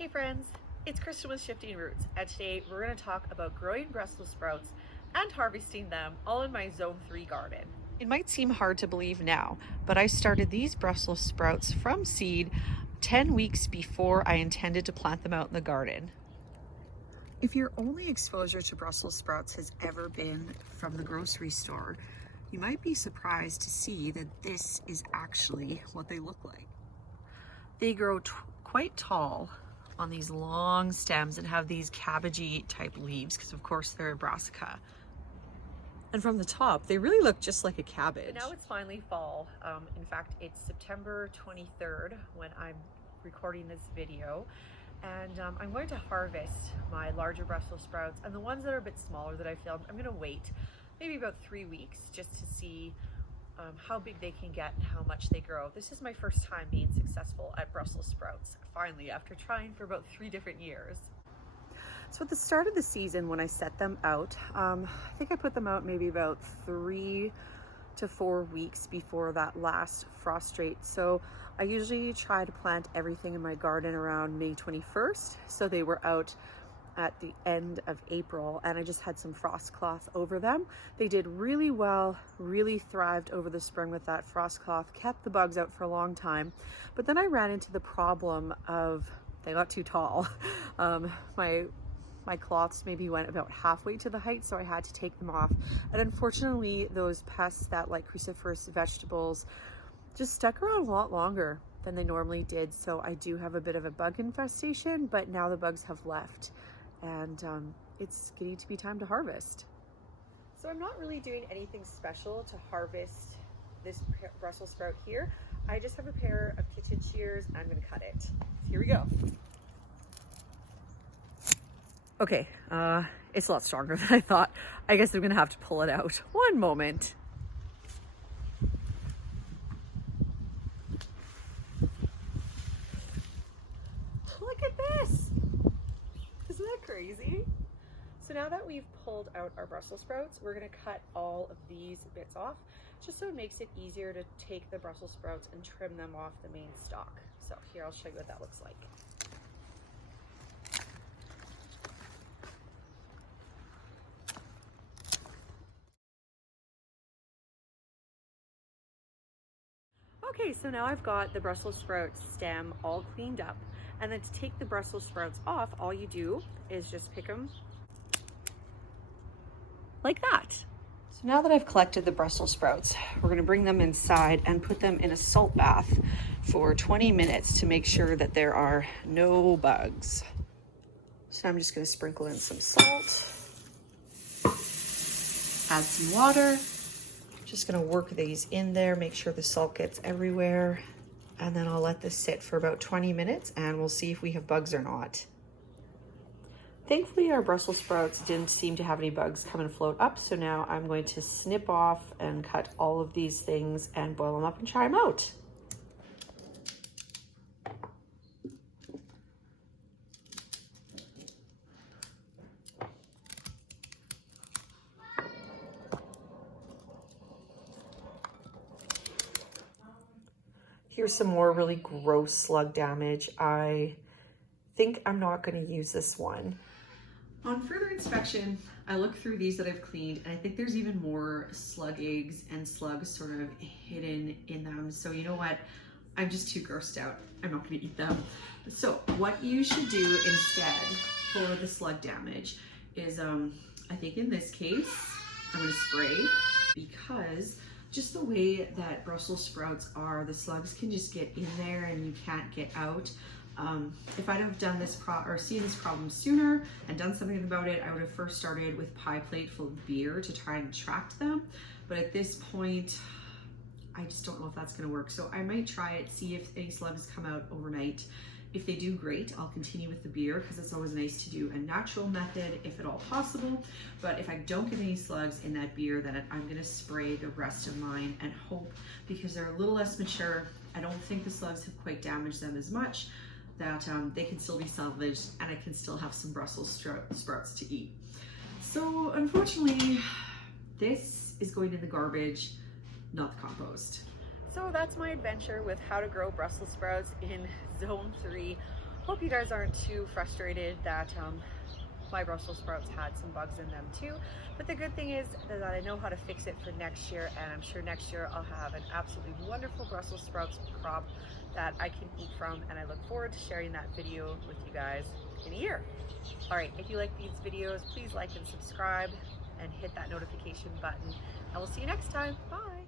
Hey friends, it's Kristen with Shifting Roots, and today we're going to talk about growing Brussels sprouts and harvesting them all in my Zone 3 garden. It might seem hard to believe now, but I started these Brussels sprouts from seed 10 weeks before I intended to plant them out in the garden. If your only exposure to Brussels sprouts has ever been from the grocery store, you might be surprised to see that this is actually what they look like. They grow quite tall on these long stems and have these cabbagey type leaves because of course they're a brassica. And from the top, they really look just like a cabbage. But now it's finally fall. In fact, it's September 23rd when I'm recording this video. And I'm going to harvest my larger Brussels sprouts, and the ones that are a bit smaller that I filmed, I'm gonna wait maybe about 3 weeks just to see how big they can get and how much they grow. This is my first time being successful at Brussels sprouts, finally, after trying for about 3 different years. So at the start of the season, when I set them out, I think I put them out maybe about 3 to 4 weeks before that last frost rate. So I usually try to plant everything in my garden around May 21st. So they were out at the end of April, and I just had some frost cloth over them. They did really well, really thrived over the spring with that frost cloth, kept the bugs out for a long time. But then I ran into the problem of they got too tall. My cloths maybe went about halfway to the height, so I had to take them off. And unfortunately, those pests that like cruciferous vegetables just stuck around a lot longer than they normally did. So I do have a bit of a bug infestation, but now the bugs have left, and it's getting to be time to harvest. So I'm not really doing anything special to harvest this Brussels sprout here. I just have a pair of kitchen shears and I'm gonna cut it. So here we go. Okay, it's a lot stronger than I thought. I guess I'm gonna have to pull it out. One moment. Look at this. Isn't that crazy? So now that we've pulled out our Brussels sprouts, we're gonna cut all of these bits off, just so it makes it easier to take the Brussels sprouts and trim them off the main stalk. So here, I'll show you what that looks like. Okay, so now I've got the Brussels sprout stem all cleaned up. And then to take the Brussels sprouts off, all you do is just pick them like that. So now that I've collected the Brussels sprouts, we're gonna bring them inside and put them in a salt bath for 20 minutes to make sure that there are no bugs. So now I'm just gonna sprinkle in some salt, add some water. Just gonna work these in there, make sure the salt gets everywhere, and then I'll let this sit for about 20 minutes and we'll see if we have bugs or not. Thankfully, our Brussels sprouts didn't seem to have any bugs come and float up, so now I'm going to snip off and cut all of these things and boil them up and try them out. Here's some more really gross slug damage. I think I'm not going to use this one. On further inspection, I look through these that I've cleaned, and I think there's even more slug eggs and slugs sort of hidden in them. So you know what? I'm just too grossed out. I'm not going to eat them. So what you should do instead for the slug damage is, I think in this case, I'm going to spray, because just the way that Brussels sprouts are, the slugs can just get in there and you can't get out. If I'd have done this seen this problem sooner and done something about it, I would have first started with pie plate full of beer to try and attract them. But at this point, I just don't know if that's gonna work. So I might try it, see if any slugs come out overnight. If they do, great, I'll continue with the beer, because it's always nice to do a natural method if at all possible. But if I don't get any slugs in that beer, then I'm gonna spray the rest of mine and hope, because they're a little less mature, I don't think the slugs have quite damaged them as much, that they can still be salvaged and I can still have some Brussels sprouts to eat. So unfortunately, this is going in the garbage, not the compost. So that's my adventure with how to grow Brussels sprouts in Zone 3. Hope you guys aren't too frustrated that my Brussels sprouts had some bugs in them too. But the good thing is that I know how to fix it for next year, and I'm sure next year I'll have an absolutely wonderful Brussels sprouts crop that I can eat from, and I look forward to sharing that video with you guys in a year. All right, if you like these videos, please like and subscribe and hit that notification button, and we'll see you next time. Bye.